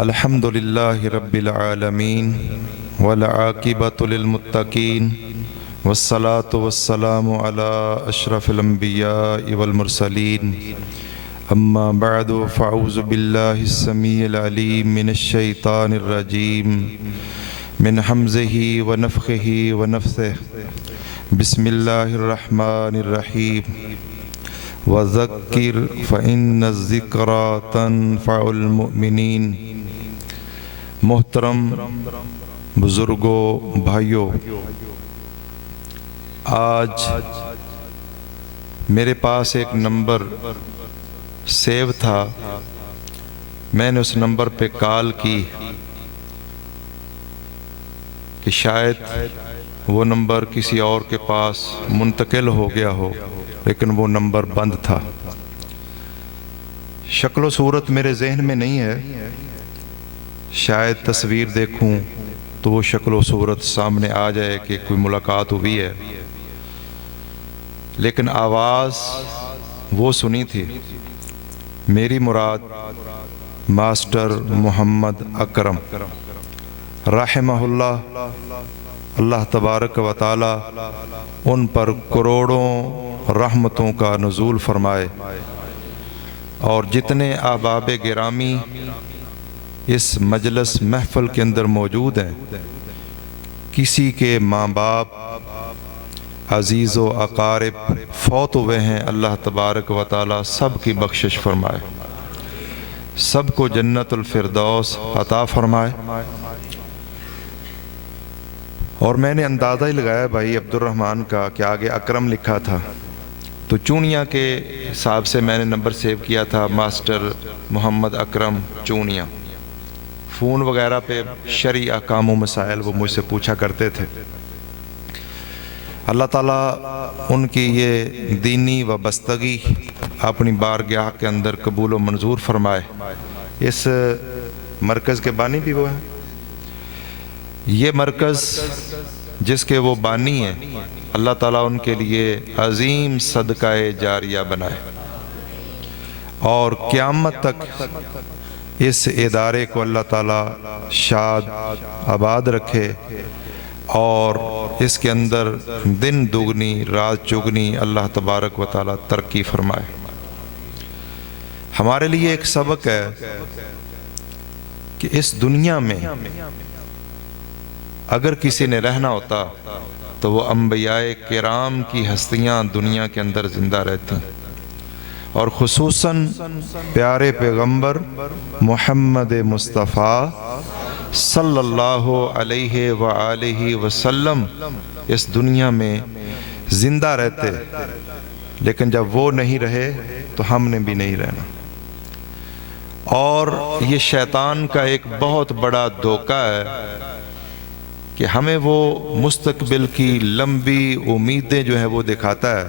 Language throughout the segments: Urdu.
الحمد للہ رب العالمین والعاقبۃ للمتقین والصلاة والسلام علی اشرف الانبیاء والمرسلین اما بعد فاعوذ باللہ السمیع العلیم من الشیطان الرجیم من حمزہ ونفخہ ونفثہ بسم اللہ الرحمن الرحیم وذکر فإن الذکریٰ تنفع المؤمنین۔ محترم بزرگوں، بھائیوں، آج میرے پاس ایک نمبر سیو تھا، میں نے اس نمبر پہ کال کی کہ شاید وہ نمبر کسی اور کے پاس منتقل ہو گیا ہو، لیکن وہ نمبر بند تھا۔ شکل و صورت میرے ذہن میں نہیں ہے، شاید تصویر دیکھوں تو وہ شکل و صورت سامنے آ جائے کہ کوئی ملاقات ہوئی ہے، لیکن آواز وہ سنی تھی۔ میری مراد ماسٹر محمد اکرم رحمہ اللہ، اللہ تبارک و تعالی ان پر کروڑوں رحمتوں کا نزول فرمائے، اور جتنے احباب گرامی اس مجلس محفل کے اندر موجود ہیں، کسی کے ماں باپ عزیز و اقارب فوت ہوئے ہیں، اللہ تبارک و تعالی سب کی بخشش فرمائے، سب کو جنت الفردوس عطا فرمائے۔ اور میں نے اندازہ ہی لگایا بھائی عبد الرحمن کا کہ آگے اکرم لکھا تھا، تو چونیا کے حساب سے میں نے نمبر سیو کیا تھا ماسٹر محمد اکرم چونیا۔ فون وغیرہ پہ شرعی احکام و مسائل وہ مجھ سے پوچھا کرتے تھے۔ اللہ تعالیٰ ان کی یہ دینی وابستگی اپنی بارگاہ کے اندر قبول و منظور فرمائے۔ اس مرکز کے بانی بھی وہ ہیں، یہ مرکز جس کے وہ بانی ہیں، اللہ تعالیٰ ان کے لیے عظیم صدقہ جاریہ بنائے، اور قیامت تک اس ادارے کو اللہ تعالیٰ شاد آباد رکھے، اور اس کے اندر دن دگنی رات چگنی اللہ تبارک و تعالیٰ ترقی فرمائے۔ ہمارے لیے ایک سبق ہے کہ اس دنیا میں اگر کسی نے رہنا ہوتا تو وہ انبیاء کرام کی ہستیاں دنیا کے اندر زندہ رہتی، اور خصوصاً پیارے پیغمبر محمد مصطفیٰ صلی اللہ علیہ وآلہ وسلم اس دنیا میں زندہ رہتے، لیکن جب وہ نہیں رہے تو ہم نے بھی نہیں رہنا۔ اور یہ شیطان کا ایک بہت بڑا دھوکہ ہے کہ ہمیں وہ مستقبل کی لمبی امیدیں جو ہیں وہ دکھاتا ہے،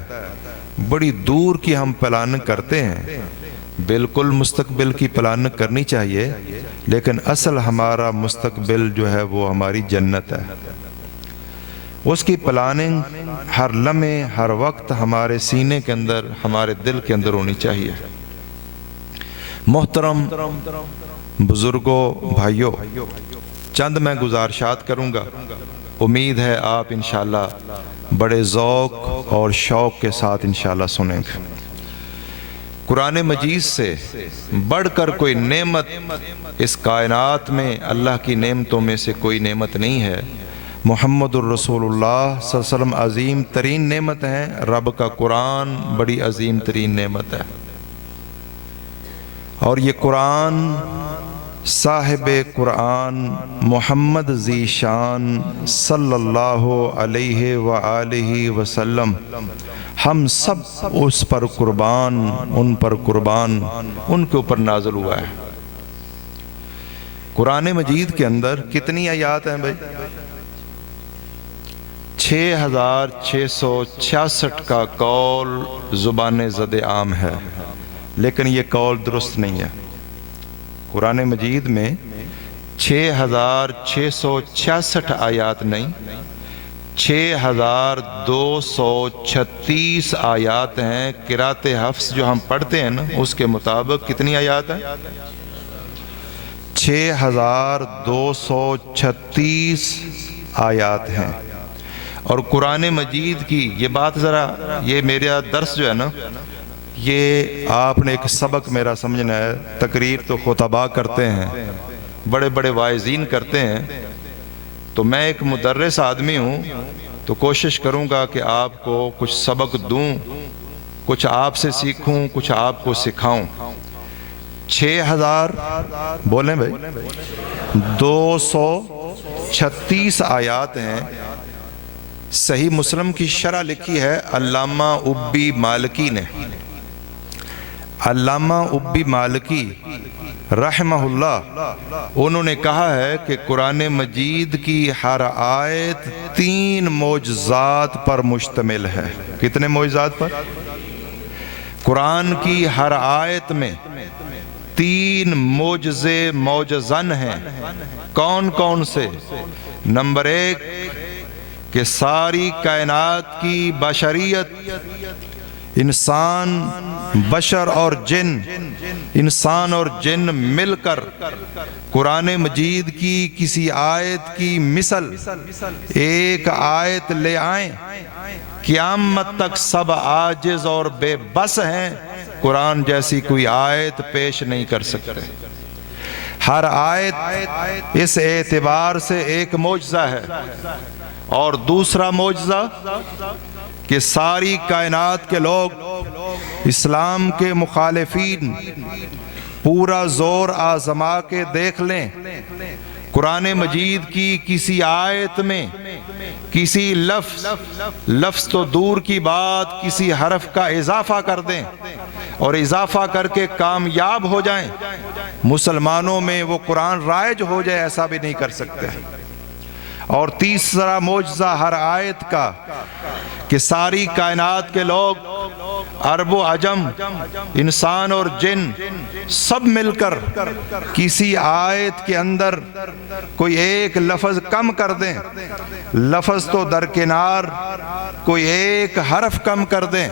بڑی دور کی ہم پلان کرتے ہیں۔ بالکل مستقبل کی پلان کرنی چاہیے، لیکن اصل ہمارا مستقبل جو ہے وہ ہماری جنت ہے۔ اس کی پلاننگ ہر لمحے ہر وقت ہمارے سینے کے اندر، ہمارے دل کے اندر ہونی چاہیے۔ محترم بزرگوں، بھائیوں، چند میں گزارشات کروں گا، امید ہے آپ انشاءاللہ بڑے ذوق اور شوق کے ساتھ انشاءاللہ سنیں گے۔ قرآن مجید سے بڑھ کر کوئی نعمت اس کائنات میں اللہ کی نعمتوں میں سے کوئی نعمت نہیں ہے۔ محمد الرسول اللہ صلی اللہ علیہ وسلم عظیم ترین نعمت ہیں، رب کا قرآن بڑی عظیم ترین نعمت ہے، اور یہ قرآن صاحب قرآن محمد ذی شان صلی اللہ علیہ وآلہ وسلم ہم سب اس پر قربان، ان پر قربان، ان کے اوپر نازل ہوا ہے۔ قرآن مجید کے اندر کتنی آیات ہیں بھائی؟ 6666 کا قول زبان زد عام ہے، لیکن یہ قول درست نہیں ہے۔ قرآن مجید میں 6666 آیات نہیں، 6236 آیات ہیں۔ قرأت حفظ جو ہم پڑھتے ہیں نا، اس کے مطابق کتنی آیات ہیں؟ 6236 آیات ہیں۔ اور قرآن مجید کی یہ بات ذرا، یہ میرا درس جو ہے نا، یہ آپ نے ایک سبق میرا سمجھنا ہے۔ تقریر تو خطباء کرتے ہیں، بڑے بڑے واعظین کرتے ہیں، تو میں ایک مدرس آدمی ہوں، تو کوشش کروں گا کہ آپ کو کچھ سبق دوں، کچھ آپ سے سیکھوں، کچھ آپ کو سکھاؤں۔ 6000 بولیں بھائی 236 آیات ہیں۔ صحیح مسلم کی شرح لکھی ہے علامہ ابی مالکی نے۔ علامہ ابی مالکی رحمہ اللہ، انہوں نے کہا ہے کہ قرآن مجید کی ہر آیت 3 معجزات پر مشتمل ہے۔ کتنے معجزات پر؟ قرآن کی ہر آیت میں 3 معجزے موجزن ہیں۔ کون کون سے؟ نمبر 1 کہ ساری کائنات کی بشریت، انسان، بشر اور جن، انسان اور جن مل کر قرآن مجید کی کسی آیت کی مثل ایک آیت لے آئیں، قیامت تک سب عاجز اور بے بس ہیں، قرآن جیسی کوئی آیت پیش نہیں کر سکتے۔ ہر آیت اس اعتبار سے ایک معجزہ ہے۔ اور دوسرا معجزہ کہ ساری کائنات کے لوگ، اسلام کے مخالفین پورا زور آزما کے دیکھ لیں، قرآن مجید کی کسی آیت میں کسی لفظ تو دور کی بات، کسی حرف کا اضافہ کر دیں اور اضافہ کر کے کامیاب ہو جائیں، مسلمانوں میں وہ قرآن رائج ہو جائے، ایسا بھی نہیں کر سکتے۔ اور تیسرا معجزہ ہر آیت کا کہ ساری کائنات کے لوگ، عرب و عجم، انسان اور جن، سب مل کر کسی آیت کے اندر کوئی ایک لفظ کم کر دیں، لفظ تو درکنار، کوئی ایک حرف کم کر دیں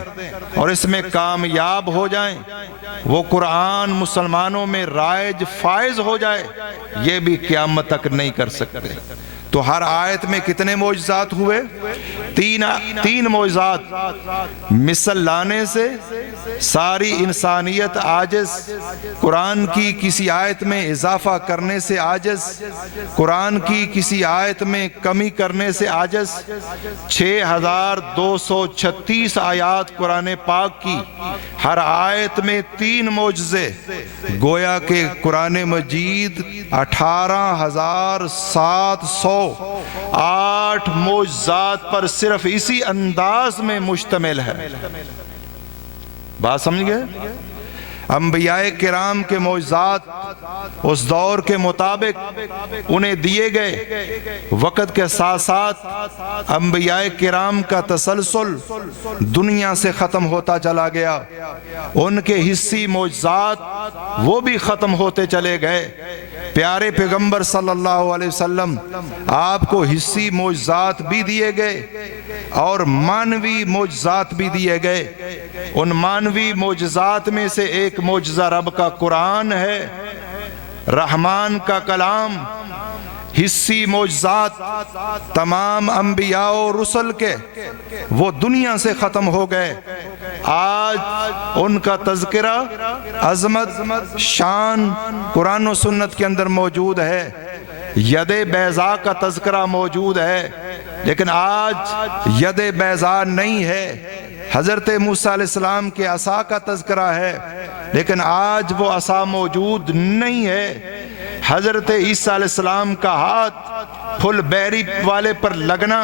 اور اس میں کامیاب ہو جائیں، وہ قرآن مسلمانوں میں رائج فائز ہو جائے، یہ بھی قیامت تک نہیں کر سکتے۔ تو ہر آیت میں کتنے معجزات ہوئے؟ 3 معجزات۔ مثل لانے سے ساری انسانیت عاجز، قرآن کی کسی آیت میں اضافہ کرنے سے عاجز، قرآن کی کسی آیت میں کمی کرنے سے عاجز۔ 6236 آیات قرآن پاک کی، ہر آیت میں 3 معجزے، گویا کہ قرآن مجید 18708 معجزات پر صرف اسی انداز میں مشتمل ہے۔ بات سمجھ گئے؟ انبیاء کرام کے معجزات اس دور کے مطابق انہیں دیے گئے، وقت کے ساتھ ساتھ انبیاء کرام کا تسلسل دنیا سے ختم ہوتا چلا گیا، ان کے حصی معجزات وہ بھی ختم ہوتے چلے گئے۔ پیارے پیغمبر صلی اللہ علیہ وسلم آپ کو حصی معجزات بھی دیے گئے اور مانوی معجزات بھی دیے گئے۔ ان مانوی معجزات میں سے ایک معجزہ رب کا قرآن ہے، رحمان کا کلام۔ حصی معجزات تمام انبیاء و رسل کے وہ دنیا سے ختم ہو گئے، آج ان کا تذکرہ، عظمت، شان قرآن و سنت کے اندر موجود ہے۔ ید بیضا کا تذکرہ موجود ہے، لیکن آج ید بیضا نہیں ہے۔ حضرت موسیٰ علیہ السلام کے عصا کا تذکرہ ہے، لیکن آج وہ عصا موجود نہیں ہے۔ حضرت عیسیٰ علیہ السلام کا ہاتھ پھل بیری والے پر لگنا،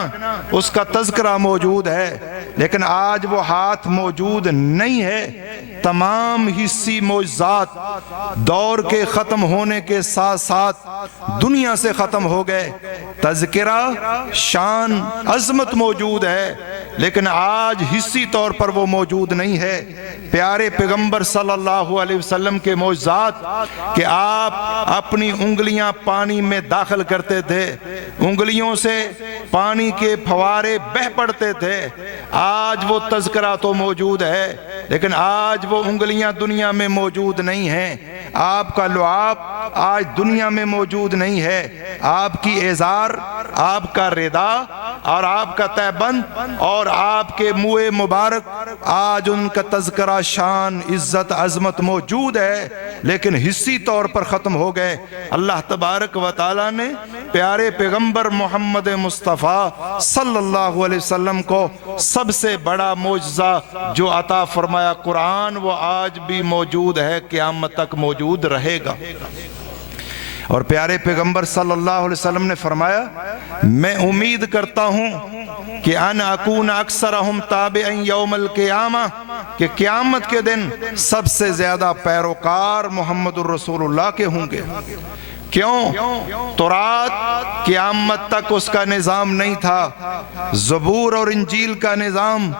اس کا تذکرہ موجود ہے، لیکن آج وہ ہاتھ موجود نہیں ہے۔ تمام حصی معجزات دور کے ختم ہونے کے ساتھ ساتھ دنیا سے ختم ہو گئے۔ تذکرہ، شان، عظمت موجود ہے، لیکن آج حصی طور پر وہ موجود نہیں ہے۔ پیارے پیغمبر صلی اللہ علیہ وسلم کے معجزات کہ آپ اپنی انگلیاں پانی میں داخل کرتے تھے، انگلیوں سے پانی کے فوارے بہہ پڑتے تھے، آج وہ تذکرہ تو موجود ہے، لیکن آج وہ انگلیاں دنیا میں موجود نہیں ہیں۔ آپ کا لعاب آج دنیا میں موجود نہیں ہے، آپ کی اعزار، آپ کا ردا اور آپ کا تہبند اور آپ کے منہ مبارک آج ان کا تذکرہ شان عزت عظمت موجود ہے، لیکن حصی طور پر ختم ہو گئے۔ اللہ تبارک و تعالیٰ نے پیارے پیغمبر محمد مصطفیٰ صلی اللہ علیہ وسلم کو سب سے بڑا معجزہ جو عطا فرمایا قرآن، وہ آج بھی موجود ہے، قیامت تک موجود رہے گا۔ اور پیارے پیغمبر صلی اللہ علیہ وسلم نے فرمایا، میں امید کرتا ہوں کہ ان اکون اکثرہم تابعا یوم القیامہ، کہ قیامت کے دن سب سے زیادہ پیروکار محمد الرسول اللہ کے ہوں گے۔ کیوں؟ تورات قیامت تک اس کا نظام نہیں تھا، زبور اور انجیل کا نظام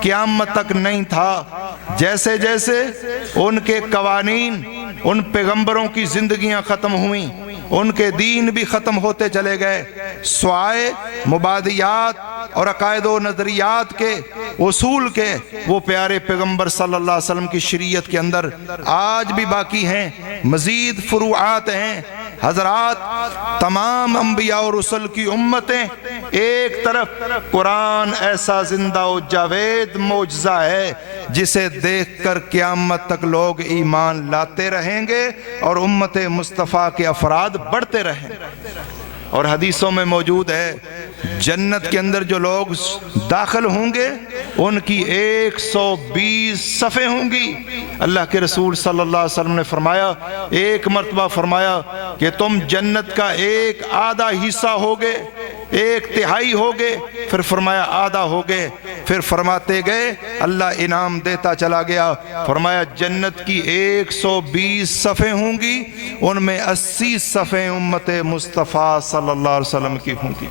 قیامت تک نہیں تھا۔ جیسے جیسے ان کے قوانین، ان پیغمبروں کی زندگیاں ختم ہوئیں، ان کے دین بھی ختم ہوتے چلے گئے، سوائے مبادیات اور عقائد و نظریات کے اصول کے وہ پیارے پیغمبر صلی اللہ علیہ وسلم کی شریعت کے اندر آج بھی باقی ہیں، مزید فروعات ہیں۔ حضرات، تمام انبیاء اور رسل کی امتیں ایک طرف، قرآن ایسا زندہ و جاوید معجزہ ہے جسے دیکھ کر قیامت تک لوگ ایمان لاتے رہیں گے اور امت مصطفیٰ کے افراد بڑھتے رہیں گے۔ اور حدیثوں میں موجود ہے، جنت کے اندر جو لوگ داخل ہوں گے ان کی 120 صفیں ہوں گی۔ اللہ کے رسول صلی اللہ علیہ وسلم نے فرمایا، ایک مرتبہ فرمایا کہ تم جنت کا ایک آدھا حصہ ہوگے، ایک تہائی ہوگے، پھر فرمایا آدھا ہوگے، پھر فرماتے گئے اللہ انعام دیتا چلا گیا، فرمایا جنت کی 120 صفیں ہوں گی، ان میں 80 صفیں امت مصطفیٰ صلی اللہ علیہ وسلم کی ہوں گی۔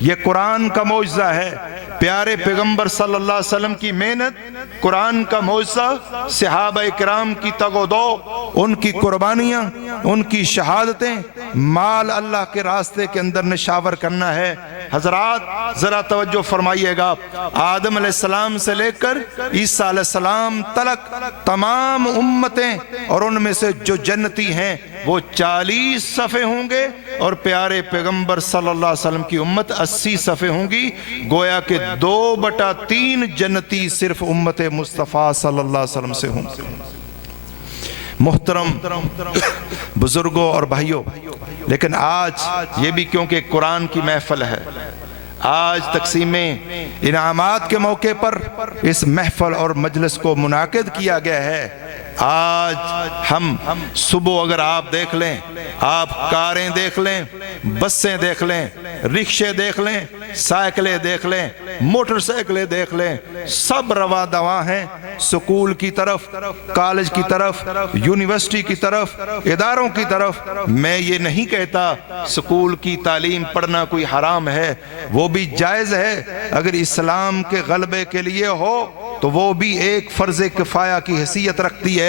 یہ قرآن کا معجزہ ہے، پیارے پیغمبر صلی اللہ علیہ وسلم کی محنت، قرآن کا معجزہ، صحابہ کرام کی تگ و دو، ان کی قربانیاں، ان کی شہادتیں، مال اللہ کے راستے کے اندر نشاور کرنا ہے۔ حضرات ذرا توجہ فرمائیے گا، آدم علیہ السلام سے لے کر عیسیٰ علیہ السلام تلک تمام امتیں اور ان میں سے جو جنتی ہیں وہ 40 صفیں ہوں گے، اور پیارے پیغمبر صلی اللہ علیہ وسلم کی امت 80 صفیں ہوں گی، گویا کہ 2/3 جنتی صرف امت مصطفیٰ صلی اللہ علیہ وسلم سے ہوں گے۔ محترم بزرگوں اور بھائیوں، لیکن آج یہ بھی کیونکہ قرآن کی محفل ہے، آج تقسیم انعامات کے موقع پر اس محفل اور مجلس کو منعقد کیا گیا ہے۔ آج ہم صبح اگر آپ دیکھ لیں، آپ کاریں دیکھ لیں، بسیں دیکھ لیں، رکشے دیکھ لیں، سائیکلیں دیکھ لیں، موٹر سائیکلیں دیکھ لیں، سب رواں دواں ہیں سکول کی طرف، کالج کی طرف، یونیورسٹی کی طرف، اداروں کی طرف۔ میں یہ نہیں کہتا سکول کی تعلیم پڑھنا کوئی حرام ہے، وہ بھی جائز ہے، اگر اسلام کے غلبے کے لیے ہو تو وہ بھی ایک فرض کفایہ کی حیثیت رکھتی ہے،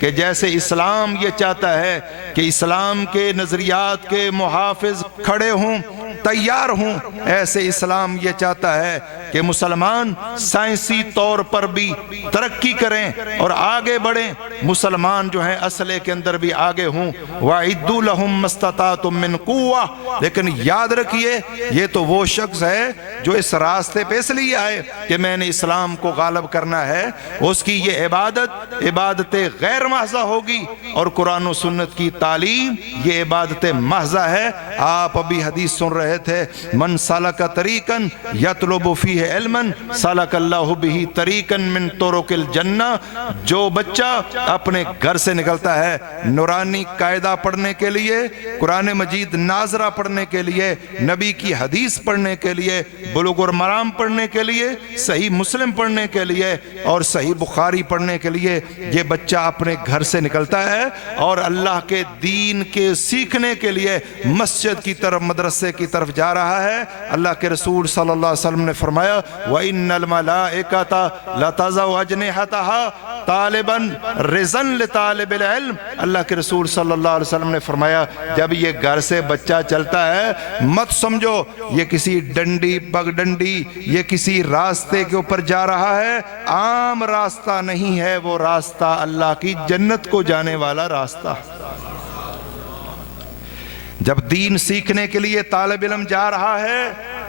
کہ جیسے اسلام یہ چاہتا ہے کہ اسلام کے نظریات کے محافظ کھڑے ہوں، تیار ہوں، ایسے اسلام یہ چاہتا ہے کہ مسلمان سائنسی طور پر بھی ترقی کریں اور آگے بڑھیں، مسلمان جو ہیں اسلحے کے اندر بھی آگے ہوں۔ وَأَعِدُّوا لَهُم مَّا اسْتَطَعْتُم مِّن قُوَّةٍ، لیکن یاد رکھیے یہ تو وہ شخص ہے جو اس راستے پہ اس لیے آئے کہ میں نے اسلام کو غالب کرنا ہے، اس کی یہ عبادت غیر محضہ ہوگی، اور قرآن و سنت کی تعلیم یہ عبادت محضہ ہے۔ آپ ابھی حدیث سن رہے تھے، من سلک طریقا یطلب فیہ علما سلک اللہ بہ طریقا من طرق الجنہ، جو بچہ اپنے گھر سے نکلتا ہے نورانی قاعدہ پڑھنے کے لیے، قرآن مجید ناظرہ پڑھنے کے لیے، نبی کی حدیث پڑھنے کے لیے، بلوغ المرام پڑھنے کے لیے، صحیح مسلم پڑھنے کے لیے اور صحیح بخاری پڑھنے کے لیے، یہ بچہ اپنے گھر سے نکلتا ہے اور اللہ کے دین کے سیکھنے کے لیے مسجد کی طرف، مدرسے کی طرف جا رہا ہے۔ اللہ کے رسول صلی اللہ علیہ وسلم نے فرمایا، وَإِنَّ الْمَلَائِكَةَ لَتَضَعُ أَجْنِحَتَهَا، طالباً رزن لطالب العلم، اللہ کے رسول صلی اللہ علیہ وسلم نے فرمایا جب یہ گھر سے بچہ چلتا ہے مت سمجھو یہ کسی ڈنڈی پگ ڈنڈی یہ کسی راستے کے اوپر جا رہا ہے، عام راستہ نہیں ہے، وہ راستہ اللہ کی جنت کو جانے والا راستہ۔ جب دین سیکھنے کے لیے طالب علم جا رہا ہے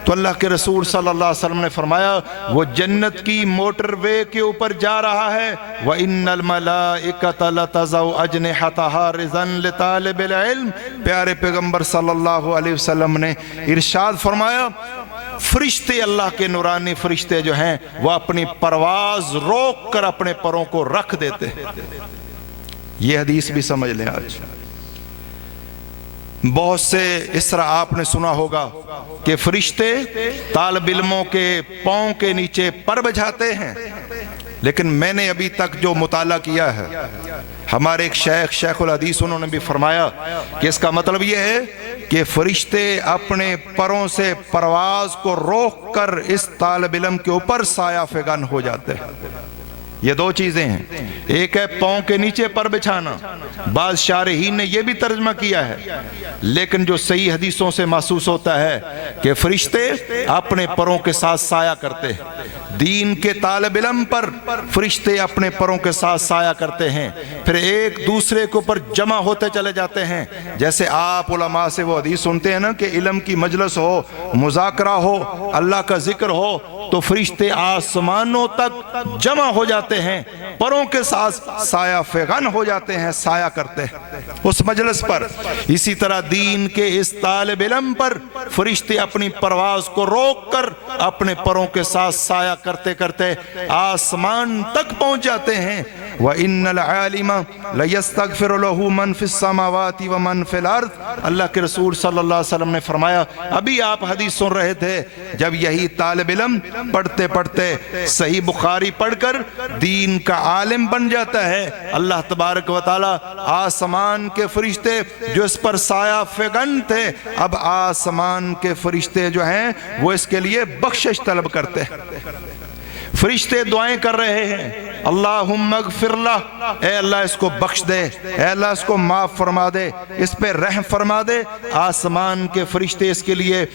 تو اللہ کے رسول صلی اللہ علیہ وسلم نے فرمایا وہ جنت کی موٹر وے کے اوپر جا رہا ہے۔ وَإِنَّ الْمَلَائِكَةَ لَتَضَعُ أَجْنِحَتَهَا رِضًا لِطَالِبِ الْعِلْمِ، پیارے پیغمبر صلی اللہ علیہ وسلم نے ارشاد فرمایا فرشتے، اللہ کے نورانی فرشتے جو ہیں وہ اپنی پرواز روک کر اپنے پروں کو رکھ دیتے ہیں۔ یہ حدیث بھی سمجھ لیں۔ آج بہت سے اس طرح آپ نے سنا ہوگا کہ فرشتے طالب علموں کے پاؤں کے نیچے پر بجھاتے ہیں، لیکن میں نے ابھی تک جو مطالعہ کیا ہے، ہمارے ایک شیخ الحدیث انہوں نے بھی فرمایا کہ اس کا مطلب یہ ہے کہ فرشتے اپنے پروں سے پرواز کو روک کر اس طالب علم کے اوپر سایہ فگن ہو جاتے ہیں۔ یہ دو چیزیں ہیں، ایک ہے پاؤں کے نیچے پر بچھانا، بعض شارحین نے یہ بھی ترجمہ کیا ہے، لیکن جو صحیح حدیثوں سے محسوس ہوتا ہے کہ فرشتے اپنے پروں کے ساتھ سایہ کرتے ہیں۔ دین کے طالب علم پر فرشتے اپنے پروں کے ساتھ سایہ کرتے ہیں، پھر ایک دوسرے کے اوپر جمع ہوتے چلے جاتے ہیں۔ جیسے آپ علماء سے وہ حدیث سنتے ہیں نا کہ علم کی مجلس ہو، مذاکرہ ہو، اللہ کا ذکر ہو تو فرشتے آسمانوں تک جمع ہو جاتے ہیں، پروں کے ساتھ سایہ فغن ہو جاتے ہیں، سایہ کرتے ہیں اس مجلس پر۔ اسی طرح دین کے اس طالب علم پر فرشتے اپنی پرواز کو روک کر اپنے پروں کے ساتھ سایہ کرتے کرتے آسمان تک پہنچ جاتے ہیں۔ وَإِنَّ الْعَالِمَ لَيَسْتَغْفِرُ لَهُ مَنْ فِي السَّمَاوَاتِ وَمَنْ فِي الْأَرْضِ، اللہ کے رسول صلی اللہ علیہ وسلم نے فرمایا، ابھی آپ حدیث سن رہے تھے، جب یہی طالب علم پڑھتے پڑھتے صحیح بخاری پڑھ کر دین کا عالم بن جاتا ہے، اللہ تبارک و تعالی آسمان کے فرشتے جو اس پر سایہ فگن تھے، اب آسمان کے فرشتے جو ہیں وہ اس کے لیے بخشش طلب کرتے ہیں۔ فرشتے دعائیں کر رہے ہیں، اللہم اغفر لہ، اے اللہ اس کو بخش دے، اے اللہ اس کو معاف فرما دے، اس پہ رحم فرما دے۔ آسمان کے فرشتے اس کے لیے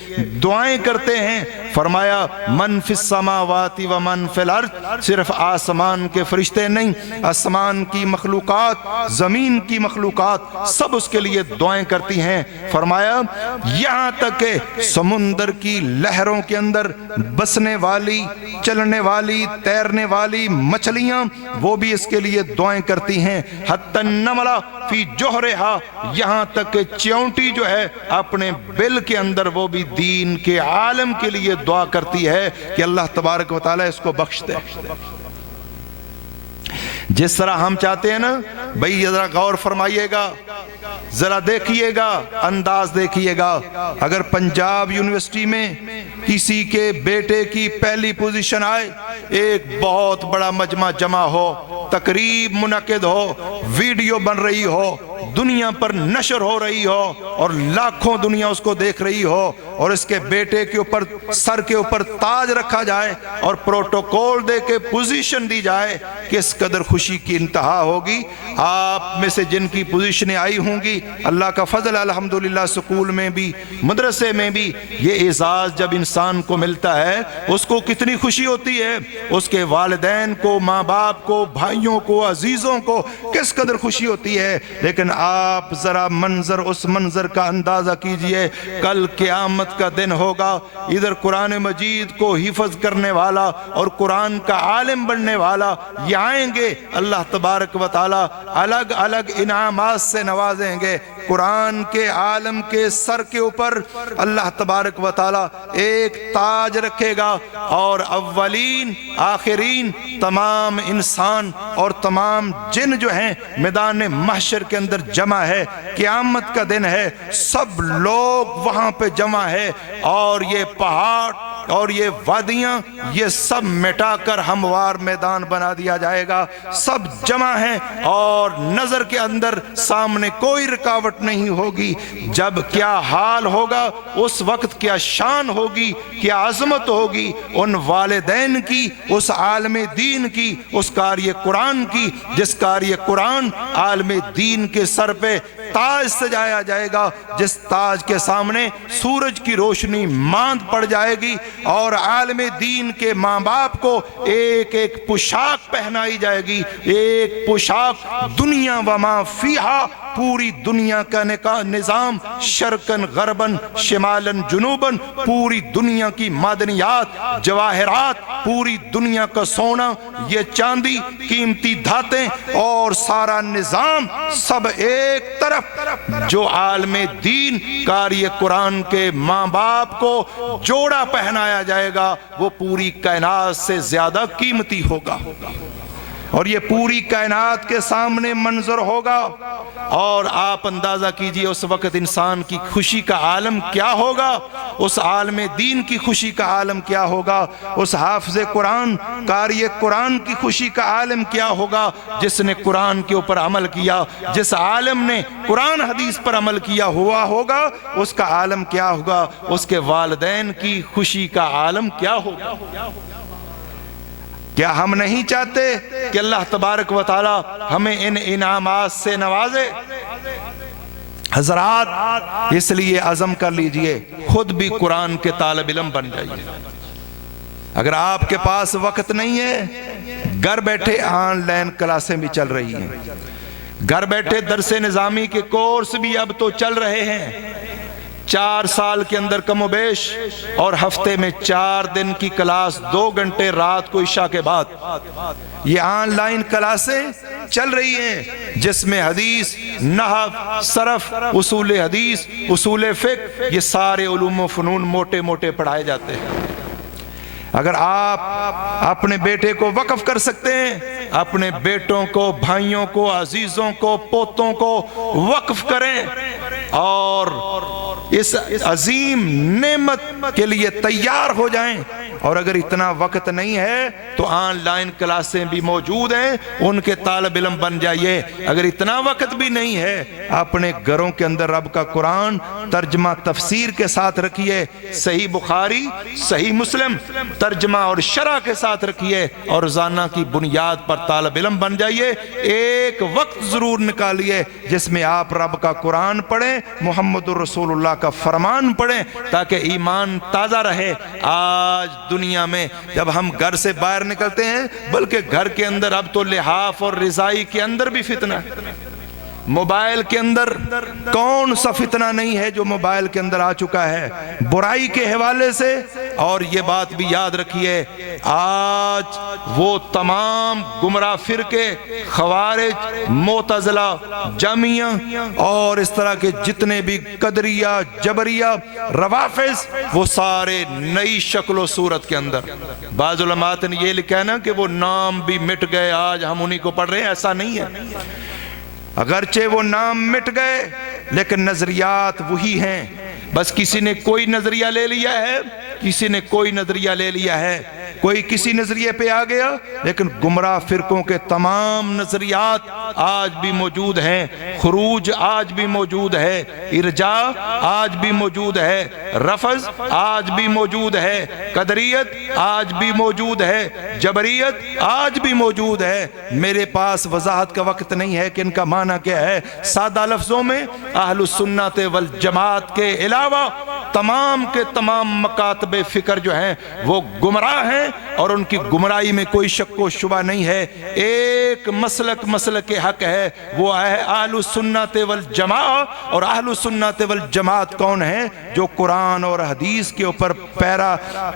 دعائیں کرتے ہیں۔ فرمایا من فی السماوات و من فی الارض، صرف آسمان کے فرشتے نہیں، آسمان کی مخلوقات، زمین کی مخلوقات سب اس کے لیے دعائیں کرتی ہیں۔ فرمایا یہاں تک کہ سمندر کی لہروں کے اندر بسنے والی، چلنے والی، تیرنے والی مچھلیاں وہ بھی اس کے لیے دعائیں کرتی ہیں۔ حتی النملہ فی جوہرہا، یہاں تک کہ چیونٹی جو ہے اپنے بل کے اندر وہ بھی دین کے عالم کے لیے دعا کرتی ہے کہ اللہ تبارک و تعالی اس کو بخش دے۔ جس طرح ہم چاہتے ہیں نا، بھئی ذرا غور فرمائیے گا، ذرا دیکھیے گا، انداز دیکھیے گا، اگر پنجاب یونیورسٹی میں کسی کے بیٹے کی پہلی پوزیشن آئے، ایک بہت بڑا مجمع جمع ہو، تقریب منعقد ہو، ویڈیو بن رہی ہو، دنیا پر نشر ہو رہی ہو اور لاکھوں دنیا اس کو دیکھ رہی ہو، اور اس کے بیٹے کے اوپر سر کے اوپر تاج رکھا جائے اور پروٹوکول دے کے پوزیشن دی جائے، کس قدر خوشی کی انتہا ہوگی۔ آپ میں سے جن کی پوزیشنیں آئی ہوں گی، اللہ کا فضل الحمدللہ، سکول میں بھی مدرسے میں بھی یہ اعزاز جب انسان کو ملتا ہے اس کو کتنی خوشی ہوتی ہے، اس کے والدین کو، ماں باپ کو، بھائیوں کو، عزیزوں کو کس قدر خوشی ہوتی ہے۔ لیکن آپ ذرا اس منظر کا اندازہ کیجئے، کل قیامت کا دن ہوگا، ادھر قرآن مجید کو حفظ کرنے والا اور قرآن کا عالم بننے والا یہ آئیں گے، اللہ تبارک و تعالی الگ الگ انعامات سے نوازیں گے۔ قرآن کے عالم کے سر کے اوپر اللہ تبارک و تعالی ایک تاج رکھے گا، اور اولین آخرین تمام انسان اور تمام جن جو ہیں میدان محشر کے اندر جمع ہے، قیامت کا دن ہے، سب لوگ وہاں پہ جمع ہے، اور یہ پہاڑ اور یہ وادیاں، یہ سب مٹا کر ہموار میدان بنا دیا جائے گا، سب جمع ہیں اور نظر کے اندر سامنے کوئی رکاوٹ نہیں ہوگی۔ جب کیا حال ہوگا، اس وقت کیا شان ہوگی، کیا عظمت ہوگی ان والدین کی، اس عالم دین کی، اس قاری قرآن کی، جس قاری قرآن عالم دین کے سر پہ تاج سجایا جائے گا، جس تاج کے سامنے سورج کی روشنی ماند پڑ جائے گی، اور عالم دین کے ماں باپ کو ایک ایک پوشاک پہنائی جائے گی، ایک پوشاک دنیا وما فیہا، پوری دنیا کا نظام، شرقن غربن شمالن جنوبن، پوری دنیا کی معدنیات، جواہرات، پوری دنیا کا سونا، یہ چاندی، قیمتی دھاتیں اور سارا نظام سب ایک طرف، جو عالم دین قاری قرآن کے ماں باپ کو جوڑا پہنایا جائے گا، وہ پوری کائنات سے زیادہ قیمتی ہوگا، اور یہ پوری کائنات کے سامنے منظر ہوگا۔ اور آپ اندازہ کیجئے اس وقت انسان کی خوشی کا عالم کیا ہوگا، اس عالم دین کی خوشی کا عالم کیا ہوگا، اس حافظ قرآن قاری قرآن کی خوشی کا عالم کیا ہوگا، جس نے قرآن کے اوپر عمل کیا، جس عالم نے قرآن حدیث پر عمل کیا ہوا ہوگا، اس کا عالم کیا ہوگا، اس کے والدین کی خوشی کا عالم کیا ہوگا۔ کیا ہم نہیں چاہتے کہ اللہ تبارک و تعالی ہمیں ان انعامات سے نوازے؟ حضرات، اس لیے عزم کر لیجئے، خود بھی قرآن کے طالب علم بن جائیے۔ اگر آپ کے پاس وقت نہیں ہے، گھر بیٹھے آن لائن کلاسیں بھی چل رہی ہیں، گھر بیٹھے درس نظامی کے کورس بھی اب تو چل رہے ہیں، 4 سال کے اندر کم و بیش، اور ہفتے میں 4 دن کی کلاس 2 گھنٹے رات کو عشاء کے بعد، یہ آن لائن کلاسیں چل رہی ہیں، جس میں حدیث، نحو، صرف، اصول حدیث، اصول فقہ، یہ سارے علوم و فنون موٹے موٹے پڑھائے جاتے ہیں۔ اگر آپ اپنے بیٹے کو وقف کر سکتے ہیں، اپنے بیٹوں کو، بھائیوں کو، عزیزوں کو، پوتوں کو وقف کریں اور اس عظیم نعمت کے لیے تیار ہو جائیں۔ اور اگر اتنا وقت نہیں ہے تو آن لائن کلاسیں بھی موجود ہیں، ان کے طالب علم بن جائیے۔ اگر اتنا وقت بھی نہیں ہے، اپنے گھروں کے اندر رب کا قرآن ترجمہ تفسیر کے ساتھ رکھیے، صحیح بخاری، صحیح مسلم ترجمہ اور شرح کے ساتھ رکھیے، اور روزانہ کی بنیاد پر طالب علم بن جائیے۔ ایک وقت ضرور نکالیے جس میں آپ رب کا قرآن پڑھیں، محمد رسول اللہ کا فرمان پڑھیں، تاکہ ایمان تازہ رہے۔ آج دنیا میں جب ہم گھر سے باہر نکلتے ہیں، بلکہ گھر کے اندر اب تو لحاف اور رضائی کے اندر بھی فتنہ ہے، موبائل کے اندر کون سا فتنہ نہیں ہے جو موبائل کے اندر آ چکا ہے برائی کے حوالے سے۔ اور یہ بات بھی یاد رکھیے، آج وہ تمام گمراہ فرقے، خوارج، معتزلہ، جہمیہ اور اس طرح کے جتنے بھی قدریہ، جبریہ، روافض، وہ سارے نئی شکل و صورت کے اندر۔ بعض علماء نے یہ لکھا ہے نا کہ وہ نام بھی مٹ گئے، آج ہم انہی کو پڑھ رہے ہیں، ایسا نہیں ہے۔ اگرچہ وہ نام مٹ گئے لیکن نظریات وہی ہیں، بس کسی نے کوئی نظریہ لے لیا ہے، کسی نے کوئی نظریہ لے لیا ہے، کوئی کسی نظریے پہ آ گیا، لیکن گمراہ فرقوں کے تمام نظریات آج بھی موجود ہیں۔ خروج آج بھی موجود ہے، ارجاء آج بھی موجود ہے، رفض آج بھی موجود ہے، قدریت آج بھی موجود ہے، جبریت آج بھی موجود ہے۔ میرے پاس وضاحت کا وقت نہیں ہے کہ ان کا معنی کیا ہے۔ سادہ لفظوں میں اہل السنت والجماعت کے علاوہ تمام کے تمام مکاتب فکر جو ہیں وہ گمراہ ہیں، اور ان کی گمراہی میں کوئی شک و شبہ نہیں ہے۔ ایک مسلک حق ہے، وہ ہے اہل السنت والجماعت۔ اور اہل السنت والجماعت کون ہیں؟ جو قرآن اور حدیث کے اوپر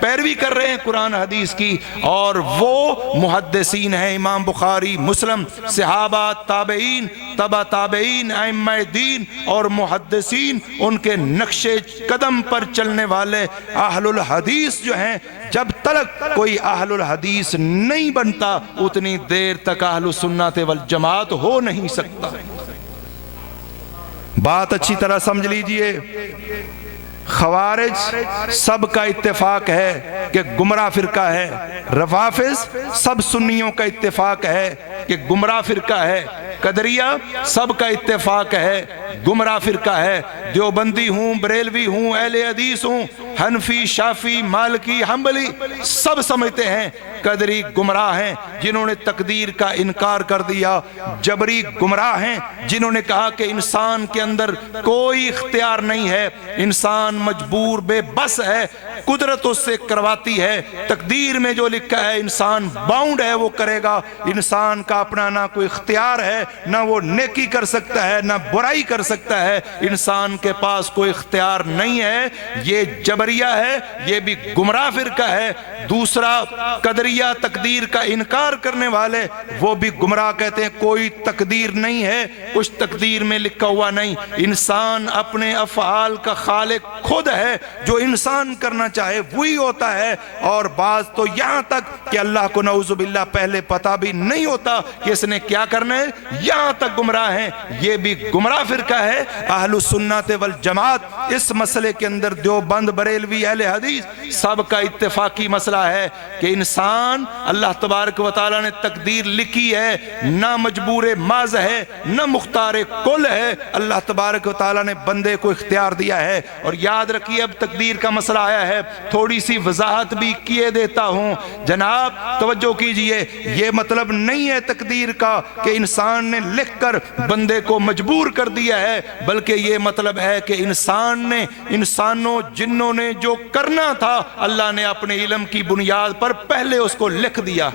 پیروی کر رہے ہیں، قرآن حدیث کی، اور وہ محدثین ہیں، امام بخاری، مسلم، صحابہ، تابعین، تبع تابعین، ائمہ دین اور محدثین، ان کے نقش قدم پر چلنے والے اہل الحدیث جو ہیں۔ جب تک کوئی اہل الحدیث نہیں بنتا، اتنی دیر تک اہل السنت والجماعت ہو نہیں سکتا۔ بات اچھی طرح سمجھ لیجئے، خوارج سب کا اتفاق ہے کہ گمراہ فرقہ ہے، روافض سب سنیوں کا اتفاق ہے کہ گمراہ فرقہ ہے، قدریہ سب کا اتفاق ہے گمراہ فرقہ ہے، دیوبندی ہوں، بریلوی ہوں، اہل حدیث ہوں، حنفی، شافعی، مالکی، حنبلی، سب سمجھتے ہیں قدری گمراہ ہیں جنہوں نے تقدیر کا انکار کر دیا، جبری گمراہ ہیں جنہوں نے کہا کہ انسان کے اندر کوئی اختیار نہیں ہے، انسان مجبور بے بس ہے، قدرت اس سے کرواتی ہے، تقدیر میں جو لکھا ہے انسان باؤنڈ ہے وہ کرے گا، انسان کا اپنا نہ کوئی اختیار ہے، نہ وہ نیکی کر سکتا ہے نہ برائی کر سکتا ہے، انسان کے پاس کوئی اختیار نہیں ہے، یہ جبریہ ہے، یہ بھی گمراہ فرقہ ہے۔ دوسرا قدریہ تقدیر کا انکار کرنے والے، وہ بھی گمراہ، کہتے ہیں کوئی تقدیر نہیں ہے، کچھ تقدیر میں لکھا ہوا نہیں، انسان اپنے افعال کا خالق خود ہے، جو انسان کرنا چاہے وہی ہوتا ہے، اور بعض تو یہاں تک کہ اللہ کو نعوذ باللہ پہلے پتہ بھی نہیں ہوتا کہ اس نے کیا کرنا ہے، یہاں تک گمراہ ہیں، یہ بھی گمراہ فرقہ ہے۔ اہل السنت والجماعت اس مسئلے کے اندر دیوبند، بریلوی، اہل حدیث سب کا اتفاقی مسئلہ ہے کہ انسان اللہ تبارک و تعالیٰ نے تقدیر لکھی ہے، نہ مجبور ماض ہے نہ مختار کل ہے، اللہ تبارک و تعالیٰ نے بندے کو اختیار دیا ہے۔ اور یاد رکھیے اب تقدیر کا مسئلہ آیا ہے، تھوڑی سی وضاحت بھی کیے دیتا ہوں جناب، توجہ کیجئے، یہ مطلب نہیں ہے تقدیر کا کہ انسان نے لکھ کر بندے کو مجبور کر دیا ہے، بلکہ یہ مطلب ہے کہ انسانوں جنوں نے جو کرنا تھا اللہ نے اپنے علم کی بنیاد پر پہلے اس کو لکھ دیا۔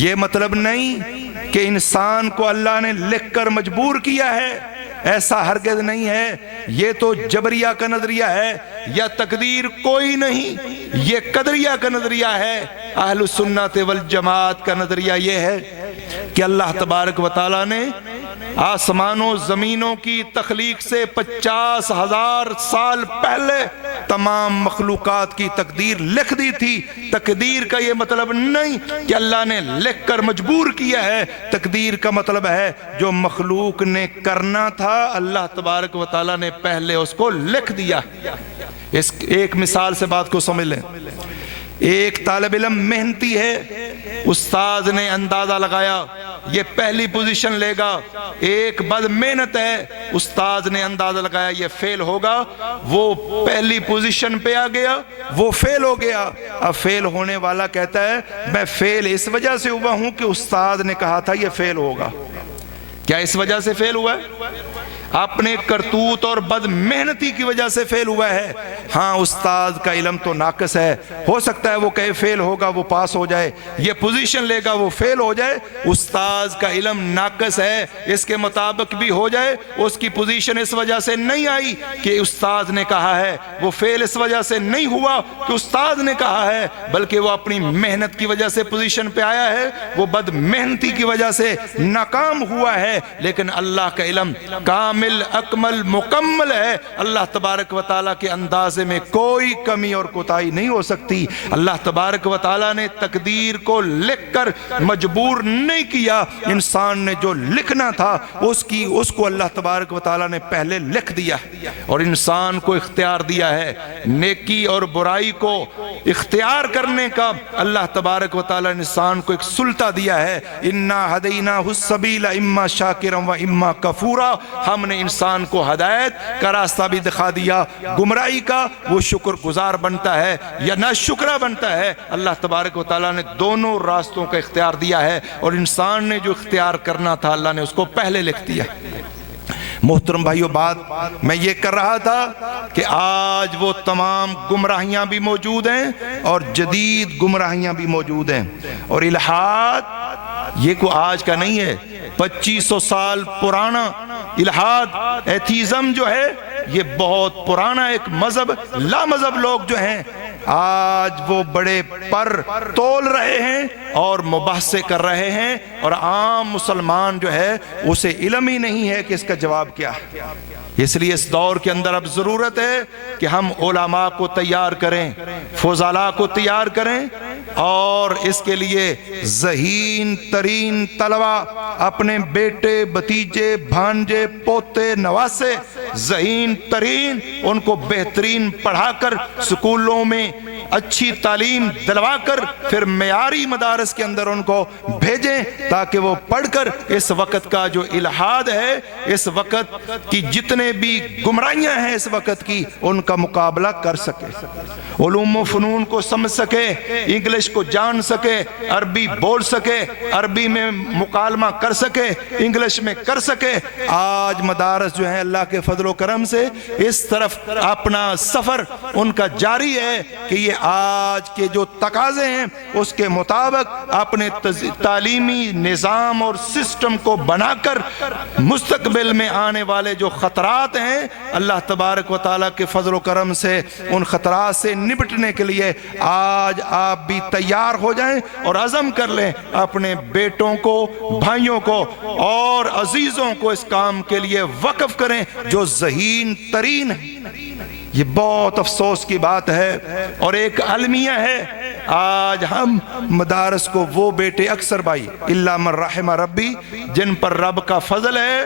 یہ مطلب نہیں کہ انسان کو اللہ نے لکھ کر مجبور کیا ہے، ایسا ہرگز نہیں ہے، یہ تو جبریہ کا نظریہ ہے، یا تقدیر کوئی نہیں، یہ قدریہ کا نظریہ ہے۔ اہل السنت والجماعت کا نظریہ یہ ہے کہ اللہ تبارک و تعالیٰ نے آسمانوں زمینوں کی تخلیق سے 50,000 سال پہلے تمام مخلوقات کی تقدیر لکھ دی تھی۔ تقدیر کا یہ مطلب نہیں کہ اللہ نے لکھ کر مجبور کیا ہے، تقدیر کا مطلب ہے جو مخلوق نے کرنا تھا اللہ تبارک و تعالیٰ نے پہلے اس کو لکھ دیا۔ اس ایک مثال سے بات کو سمجھ لیں، ایک طالب علم محنتی ہے، استاد نے اندازہ لگایا یہ پہلی پوزیشن لے گا، ایک بد محنت ہے، استاد نے اندازہ لگایا یہ فیل ہوگا، وہ پہلی پوزیشن پہ آ گیا، وہ فیل ہو گیا۔ اب فیل ہونے والا کہتا ہے میں فیل اس وجہ سے ہوا ہوں کہ استاد نے کہا تھا یہ فیل ہوگا۔ کیا اس وجہ سے فیل ہوا ہے؟ اپنے کرتوت اور بد محنتی کی وجہ سے فیل ہوا ہے۔ ہاں استاد کا علم تو ناقص ہے، ہو سکتا ہے وہ کہے فیل ہوگا وہ پاس ہو جائے، یہ پوزیشن لے گا وہ فیل ہو جائے، استاد کا علم ناقص ہے، اس کے مطابق بھی ہو جائے، اس کی پوزیشن اس وجہ سے نہیں آئی کہ استاد نے کہا ہے، وہ فیل اس وجہ سے نہیں ہوا کہ استاد نے کہا ہے، بلکہ وہ اپنی محنت کی وجہ سے پوزیشن پہ آیا ہے، وہ بد محنتی کی وجہ سے ناکام ہوا ہے۔ لیکن اللہ کا علم کامل اکمل مکمل ہے، اللہ تبارک و تعالیٰ کے اندازے میں کوئی کمی اور کوتاہی نہیں ہو سکتی۔ اللہ تبارک و تعالیٰ نے تقدیر کو لکھ کر مجبور نہیں کیا، انسان نے جو لکھنا تھا اس کو اللہ تبارک و تعالیٰ نے پہلے لکھ دیا، اور انسان کو اختیار دیا ہے نیکی اور برائی کو اختیار کرنے کا۔ اللہ تبارک و تعالیٰ نے انسان کو ایک سلطہ دیا ہے، اِنَّا هَدَيْنَاهُ السَّبِيلَ إِمَّا شَاكِرًا وَإِمَّا كَفُورًا، ہم نے انسان کو ہدایت کا راستہ بھی دکھا دیا، گمراہی کا وہ شکر گزار بنتا ہے یا ناشکرہ بنتا ہے۔ اللہ تبارک و تعالیٰ نے دونوں راستوں کا اختیار دیا ہے، اور انسان نے جو اختیار کرنا تھا اللہ نے اس کو پہلے لکھ دیا۔ محترم بھائیو، بات میں یہ کر رہا تھا کہ آج وہ تمام گمراہیاں بھی موجود ہیں اور جدید گمراہیاں بھی موجود ہیں، اور الحاد یہ کوئی آج کا نہیں ہے، 2500 سال پرانا الحاد ایتھیزم جو ہے یہ بہت پرانا ایک مذہب، لا مذہب لوگ جو ہیں آج وہ بڑے پر تول رہے ہیں اور مباحثے کر رہے ہیں، اور عام مسلمان جو ہے اسے علم ہی نہیں ہے کہ اس کا جواب کیا ہے۔ اس لیے اس دور کے اندر اب ضرورت ہے کہ ہم علماء کو تیار کریں، فضلاء کو تیار کریں، اور اس کے لیے ذہین ترین طلبہ اپنے بیٹے بتیجے بھانجے پوتے نواسے ذہین ترین ان کو بہترین پڑھا کر سکولوں میں اچھی تعلیم دلوا کر پھر معیاری مدارس کے اندر ان کو بھیجیں تاکہ وہ پڑھ کر اس وقت کا جو الہاد ہے، اس وقت کی جتنے بھی گمراہیاں ہیں اس وقت کی، ان کا مقابلہ کر سکے، علوم و فنون کو سمجھ سکے، انگلش کو جان سکے، عربی بول سکے، عربی میں مکالمہ کر سکے، انگلش میں کر سکے۔ آج مدارس جو ہیں اللہ کے فضل و کرم سے اس طرف اپنا سفر ان کا جاری ہے کہ یہ آج کے جو تقاضے ہیں اس کے مطابق اپنے تعلیمی نظام اور سسٹم کو بنا کر مستقبل میں آنے والے جو خطرات ہیں اللہ تبارک و تعالیٰ کے فضل و کرم سے ان خطرات سے نپٹنے کے لیے آج آپ بھی تیار ہو جائیں اور عزم کر لیں، اپنے بیٹوں کو، بھائیوں کو اور عزیزوں کو اس کام کے لیے وقف کریں جو ذہین ترین ہے۔ یہ بہت افسوس کی بات ہے اور ایک المیہ ہے، آج ہم مدارس کو وہ بیٹے اکثر بھائی الا من رحم ربی جن پر رب کا فضل ہے،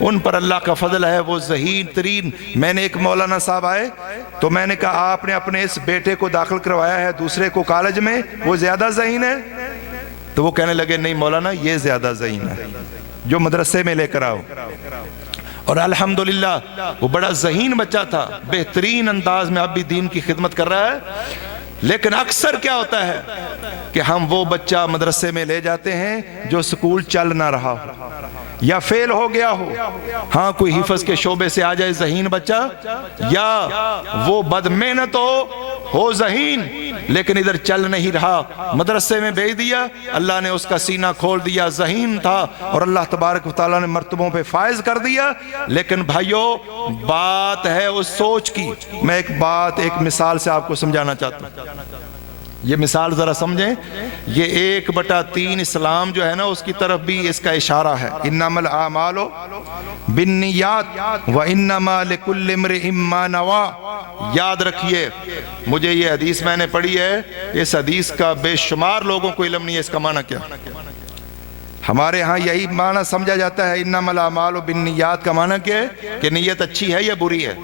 ان پر اللہ کا فضل ہے، وہ ذہین ترین۔ میں نے ایک مولانا صاحب آئے تو میں نے کہا آپ نے اپنے اس بیٹے کو داخل کروایا ہے دوسرے کو کالج میں، وہ زیادہ ذہین ہے؟ تو وہ کہنے لگے نہیں مولانا یہ زیادہ ذہین ہے جو مدرسے میں لے کر آؤ۔ اور الحمدللہ وہ بڑا ذہین بچہ تھا، بہترین انداز میں اب بھی دین کی خدمت کر رہا ہے۔ لیکن اکثر کیا ہوتا ہے کہ ہم وہ بچہ مدرسے میں لے جاتے ہیں جو سکول چل نہ رہا ہو یا فیل ہو گیا ہو، ہاں کوئی حفظ کے شعبے سے آ جائے ذہین بچہ، یا وہ بد محنت ہو ذہین لیکن ادھر چل نہیں رہا، مدرسے میں بھیج دیا، اللہ نے اس کا سینہ کھول دیا، ذہین تھا اور اللہ تبارک و تعالیٰ نے مرتبوں پہ فائز کر دیا۔ لیکن بھائیو بات ہے اس سوچ کی۔ میں ایک مثال سے آپ کو سمجھانا چاہتا ہوں، یہ مثال ذرا سمجھیں، یہ 1/3 اسلام جو ہے نا اس کی طرف بھی اس کا اشارہ ہے، انما الاعمال بالنیات وانما لکل امرئ ما نوی۔ یاد رکھیے، مجھے یہ حدیث میں نے پڑھی ہے، اس حدیث کا بے شمار لوگوں کو علم نہیں ہے اس کا معنی کیا۔ ہمارے ہاں یہی معنی سمجھا جاتا ہے، انما الاعمال بالنیات کا معنی کیا ہے کہ نیت اچھی ہے یا بری ہے،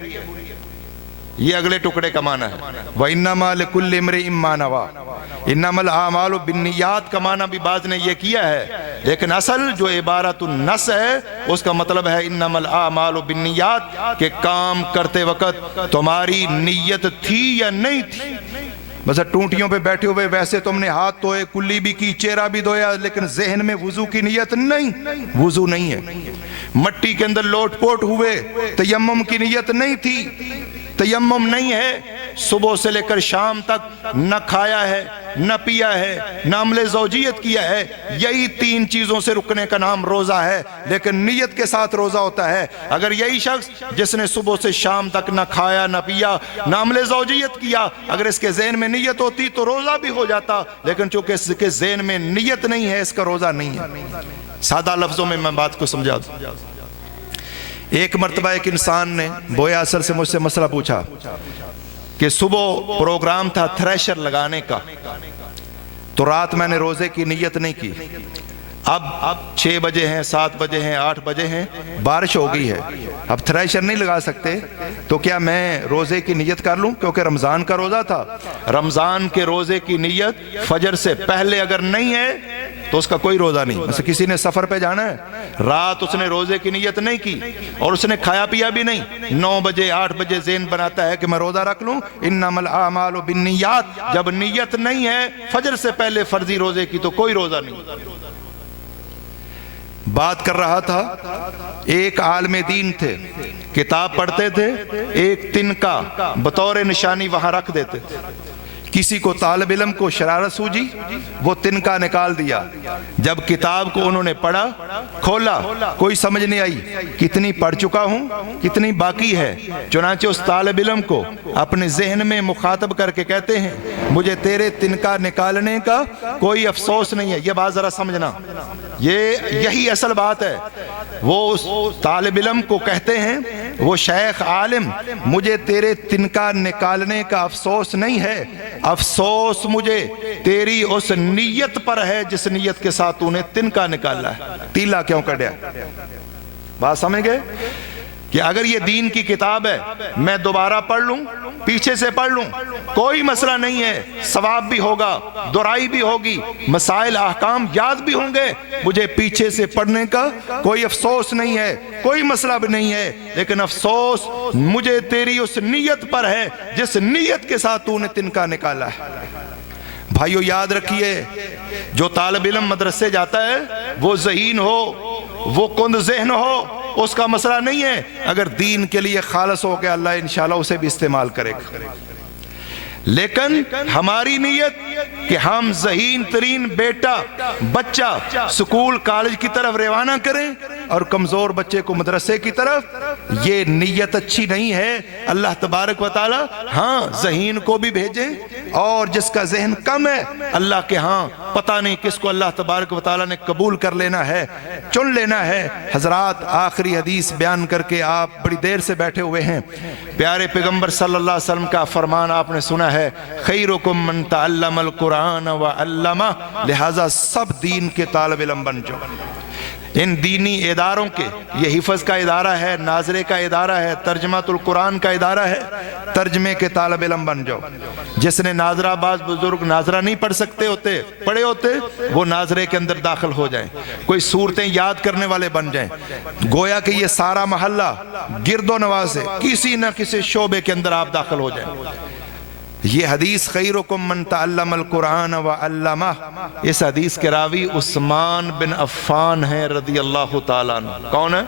یہ اگلے ٹکڑے کا معنی ہے۔ وَإِنَّمَا لِكُلِّ امْرِئٍ مَّا نَوَىٰ، انما الاعمال بالنیات کا معنی بھی بعض نے یہ کیا ہے، لیکن اصل جو عبارت النص ہے اس کا مطلب ہے انما الاعمال بالنیات، کہ کام کرتے وقت تمہاری نیت تھی یا نہیں تھی۔ بس ٹونٹیوں پہ بیٹھے ہوئے ویسے تم نے ہاتھ دھوئے، کلی بھی کی، چہرہ بھی دھویا، لیکن ذہن میں وضو کی نیت نہیں، وضو نہیں ہے۔ مٹی کے اندر لوٹ پوٹ ہوئے، تیمم کی نیت نہیں تھی، تیمم نہیں ہے، صبح سے لے کر شام تک نہ کھایا ہے نہ پیا ہے نہ عمل زوجیت کیا ہے، یہی 3 چیزوں سے رکنے کا نام روزہ ہے، لیکن نیت کے ساتھ روزہ ہوتا ہے۔ اگر یہی شخص جس نے صبح سے شام تک نہ کھایا نہ پیا نہ عمل زوجیت کیا، اگر اس کے ذہن میں نیت ہوتی تو روزہ بھی ہو جاتا، لیکن چونکہ اس کے ذہن میں نیت نہیں ہے اس کا روزہ نہیں ہے۔ سادہ لفظوں میں بات کو سمجھا دوں۔ ایک مرتبہ ایک انسان نے بویا اثر سے مجھ سے مسئلہ پوچھا کہ صبح پروگرام تھا تھریشر لگانے کا، تو رات میں نے روزے کی نیت نہیں کی، اب 6 بجے ہیں 7 بجے ہیں 8 بجے ہیں، بارش ہو گئی ہے، اب تھریشر نہیں لگا سکتے، تو کیا میں روزے کی نیت کر لوں؟ کیونکہ رمضان کا روزہ تھا، رمضان کے روزے کی نیت فجر سے پہلے اگر نہیں ہے تو اس کا کوئی روزہ نہیں۔ مثلا کسی نے سفر پہ جانا ہے، رات اس نے روزے کی نیت نہیں کی اور اس نے کھایا پیا بھی نہیں، 9 بجے 8 بجے ذہن بناتا ہے کہ میں روزہ رکھ لوں، انما الاعمال بالنیات، جب نیت نہیں ہے فجر سے پہلے فرضی روزے کی تو کوئی روزہ نہیں۔ بات کر رہا تھا، ایک عالم دین تھے، کتاب پڑھتے تھے، ایک تنکا بطور نشانی وہاں رکھ دیتے تھے، کسی کو طالب علم کو شرارت سوجی، وہ تنکا نکال دیا، جب کتاب کو انہوں نے پڑھا، کھولا، کوئی سمجھ نہیں آئی، کتنی پڑھ چکا ہوں کتنی باقی ہے، چنانچہ اس طالب علم کو اپنے ذہن میں مخاطب کر کے کہتے ہیں مجھے تیرے تنکا نکالنے کا کوئی افسوس نہیں ہے۔ یہ بات ذرا سمجھنا، یہی اصل بات ہے۔ وہ اس طالب علم کو کہتے ہیں وہ شیخ عالم مجھے تیرے تنکا نکالنے کا افسوس نہیں ہے، افسوس مجھے تیری اس نیت پر ہے جس نیت کے ساتھ تو نے تنکا نکالا ہے، تیلا کیوں کڑیا۔ بات سمجھ گئے کہ اگر یہ دین کی کتاب ہے میں دوبارہ پڑھ لوں، پیچھے سے پڑھ لوں، کوئی مسئلہ نہیں ہے، ثواب بھی ہوگا، دہرائی بھی ہوگی، مسائل احکام یاد بھی ہوں گے، مجھے پیچھے سے پڑھنے کا کوئی افسوس نہیں ہے، کوئی مسئلہ بھی نہیں ہے، لیکن افسوس مجھے تیری اس نیت پر ہے جس نیت کے ساتھ تو نے تنکا نکالا ہے۔ بھائیو یاد رکھیے، جو طالب علم مدرسے جاتا ہے وہ ذہین ہو، وہ کند ذہن ہو، اس کا مسئلہ نہیں ہے، اگر دین کے لیے خالص ہو کہ اللہ انشاءاللہ اسے بھی استعمال کرے گا، لیکن ہماری نیت کہ ہم ذہین ترین بیٹا بچہ سکول کالج کی طرف روانہ کریں اور کمزور بچے کو مدرسے کی طرف، یہ نیت اچھی نہیں ہے۔ اللہ تبارک و تعالی ہاں ذہین کو بھی بھیجیں، اور جس کا ذہن کم ہے اللہ کے ہاں پتہ نہیں کس کو اللہ تبارک و تعالی نے قبول کر لینا ہے، چن لینا ہے۔ حضرات آخری حدیث بیان کر کے آپ بڑی دیر سے بیٹھے ہوئے ہیں، پیارے پیغمبر صلی اللہ علیہ وسلم کا فرمان آپ نے سنا ہے، خیرکم من تعلم القرآن وعلمہ، لہذا سب دین کے طالب علم بن جاؤ۔ ان دینی اداروں کے، یہ حفظ کا ادارہ ہے، ناظرے کا ادارہ ہے، ترجمۃ القرآن کا ادارہ ہے، ترجمے کے طالب علم بن جاؤ۔ جس نے ناظرہ، بعض بزرگ ناظرہ نہیں پڑھ سکتے ہوتے، پڑھے ہوتے، وہ ناظرے کے اندر داخل ہو جائیں، کوئی صورتیں یاد کرنے والے بن جائیں، گویا کہ یہ سارا محلہ گرد و نواز ہے، کسی نہ کسی شعبے کے اندر آپ داخل ہو جائیں۔ یہ حدیث خیرکم من تعلم القرآن وعلمہ، اس حدیث کے راوی عثمان بن عفان ہیں رضی اللہ تعالیٰ عنہ۔ کون ہے؟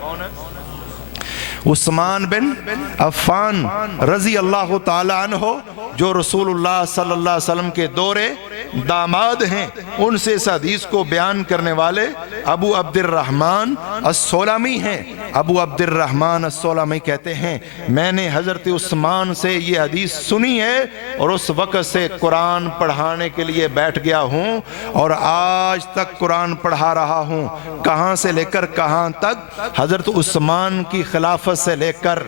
عثمان بن عفان رضی اللہ تعالیٰ عنہ، جو رسول اللہ صلی اللہ علیہ وسلم کے دورے داماد ہیں۔ ان سے اس حدیث کو بیان کرنے والے ابو عبد الرحمن السلمی ہیں۔ ابو عبد الرحمن السلمی کہتے ہیں میں نے حضرت عثمان سے یہ حدیث سنی ہے اور اس وقت سے قرآن پڑھانے کے لیے بیٹھ گیا ہوں اور آج تک قرآن پڑھا رہا ہوں۔ کہاں سے لے کر کہاں تک؟ حضرت عثمان کی خلافت سے لے کر،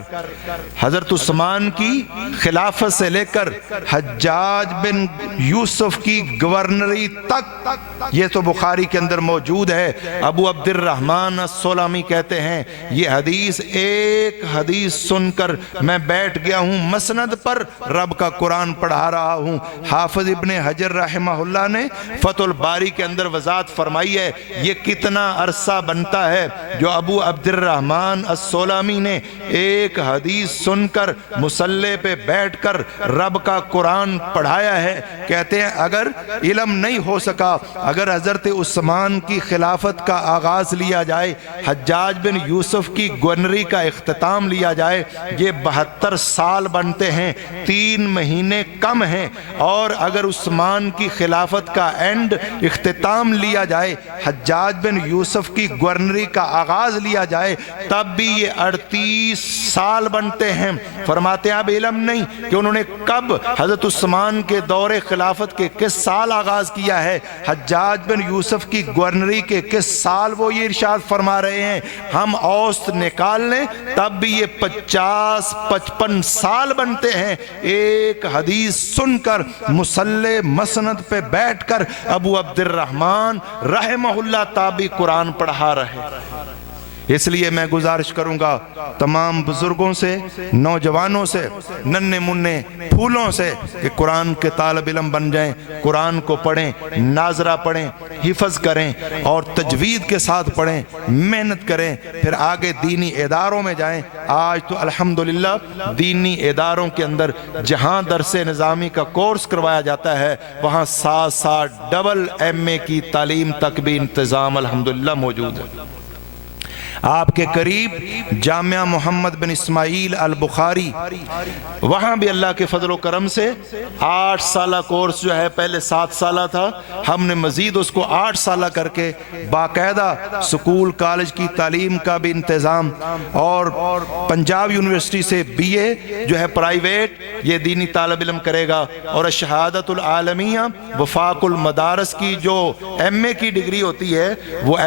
حضرت عثمان کی خلافت سے لے کر حجاج بن یوسف کی گورنری تک، یہ تو بخاری کے اندر موجود ہے۔ ابو عبد الرحمن السلمی کہتے ہیں یہ حدیث، ایک حدیث سن کر میں بیٹھ گیا ہوں مسند پر، رب کا قرآن پڑھا رہا ہوں۔ حافظ ابن حجر رحمہ اللہ نے فتح الباری کے اندر وضاحت فرمائی ہے یہ کتنا عرصہ بنتا ہے جو ابو عبد الرحمن السلمی نے ایک حدیث سن کر مصلی پہ بیٹھ کر رب کا قرآن پڑھایا ہے۔ کہتے ہیں اگر علم نہیں ہو سکا، اگر حضرت عثمان کی خلافت کا آغاز لیا جائے، حجاج بن یوسف کی گورنری کا اختتام لیا جائے، یہ 72 سال بنتے ہیں، 3 مہینے کم ہیں، اور اگر عثمان کی خلافت کا اینڈ اختتام لیا جائے، حجاج بن یوسف کی گورنری کا آغاز لیا جائے، تب بھی یہ 38 سال بنتے ہیں۔ فرماتے ہیں اب علم نہیں کہ انہوں نے کب حضرت عثمان کے دور خلافت کے کس سال آغاز کیا ہے، حجاج بن یوسف کی گورنری کے کس سال وہ یہ ارشاد فرما رہے ہیں، ہم اوسط نکال لیں تب بھی یہ 50-55 سال بنتے ہیں ایک حدیث سن کر مصلی مسند پہ بیٹھ کر ابو عبد الرحمن رحمہ اللہ تابی قرآن پڑھا رہے۔ اس لیے میں گزارش کروں گا تمام بزرگوں سے، نوجوانوں سے، ننھے منھے پھولوں سے کہ قرآن کے طالب علم بن جائیں، قرآن کو پڑھیں، ناظرہ پڑھیں، حفظ کریں اور تجوید کے ساتھ پڑھیں، محنت کریں، پھر آگے دینی اداروں میں جائیں۔ آج تو الحمدللہ دینی اداروں کے اندر جہاں درس نظامی کا کورس کروایا جاتا ہے وہاں ساتھ ساتھ ڈبل ایم اے کی تعلیم تک بھی انتظام الحمدللہ موجود ہے۔ آپ کے قریب جامعہ محمد بن اسماعیل البخاری، وہاں بھی اللہ کے فضل و کرم سے 8 سالہ کورس جو ہے پہلے 7 سالہ تھا، ہم نے مزید اس کو 8 سالہ کر کے باقاعدہ سکول کالج کی تعلیم کا بھی انتظام، اور پنجاب یونیورسٹی سے بی اے جو ہے پرائیویٹ یہ دینی طالب علم کرے گا، اور شہادت العالمیہ وفاق المدارس کی جو ایم اے کی ڈگری ہوتی ہے وہ